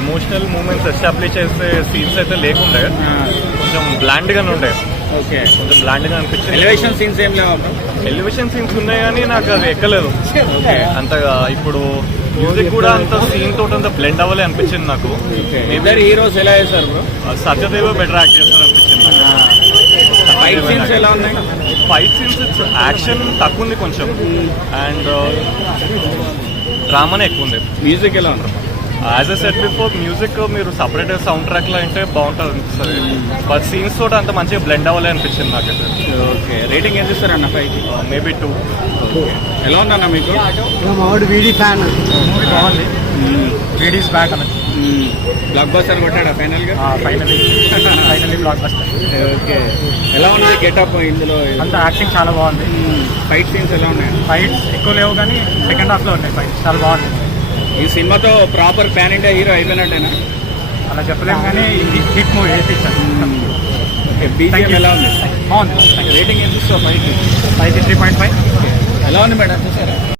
Emotional moments establish చేసే scenes అయితే లేకుండే, కొంచెం బ్లాండ్ గానే ఉండే. ఓకే, కొంచెం బ్లాండ్ గా అనిపించింది. ఎలివేషన్ సీన్స్ ఏం లేవా? ఎలివేషన్ సీన్స్ ఉన్నాయి కానీ నాకు అది ఎక్కలేదు అంతగా. ఇప్పుడు మ్యూజిక్ కూడా అంత సీన్ తోటి అంత బ్లెండ్ అవ్వలే అనిపించింది నాకు. ఇద్దరు హీరోస్ ఎలా చేస్తారు బ్రో? సత్యదేవ్ బెటర్ యాక్ట్ చేస్తారు అనిపించింది. ఫైట్ సీన్స్ ఎలా ఉన్నాయి? ఫైట్ సీన్స్ యాక్షన్ తక్కువ ఉంది కొంచెం, అండ్ డ్రామానే ఎక్కువ ఉంది. మ్యూజిక్ ఎలా ఉంది? As a set before, music మీరు సపరేట్ సౌండ్ ట్రాక్ లో అంటే బాగుంటుంది అనిపిస్తుంది, బట్ సీన్స్ తోటి అంత మంచిగా బ్లెండ్ అవ్వలే అనిపించింది నాకైతే. ఓకే, రేటింగ్ ఏం చేస్తారన్న? 5 మేబీ 2. ఎలా ఉందన్న మీకు? మావాడు వీడి ఫ్యాన్. మూవీ బాగుంది, వీడీస్ బ్యాక్ అన్న. బ్లాక్ బస్టర్ కొట్టాడా ఫైనల్ గా? Finally block buster. ఓకే, ఎలా ఉంది గెటప్ ఇందులో? అంత యాక్టింగ్ చాలా బాగుంది. ఫైట్ సీన్స్ ఎలా ఉన్నాయి? ఫైట్స్ ఎక్కువ లేవు కానీ సెకండ్ హాఫ్ లో ఉన్నాయి ఫైట్స్, చాలా బాగుంది. ఈ సినిమాతో ప్రాపర్ ప్యాన్ ఇండియా హీరో అయిపోయినట్టేనా? అలా చెప్పలేము కానీ హిట్ మూవీ వేసేసారు. ఓకే, బీజిఎం ఎలా ఉంది? బాగుంది. రేటింగ్ ఎంత ఇస్తావు? 5కి 3.5. ఎలా ఉంది మేడం, చూసారా?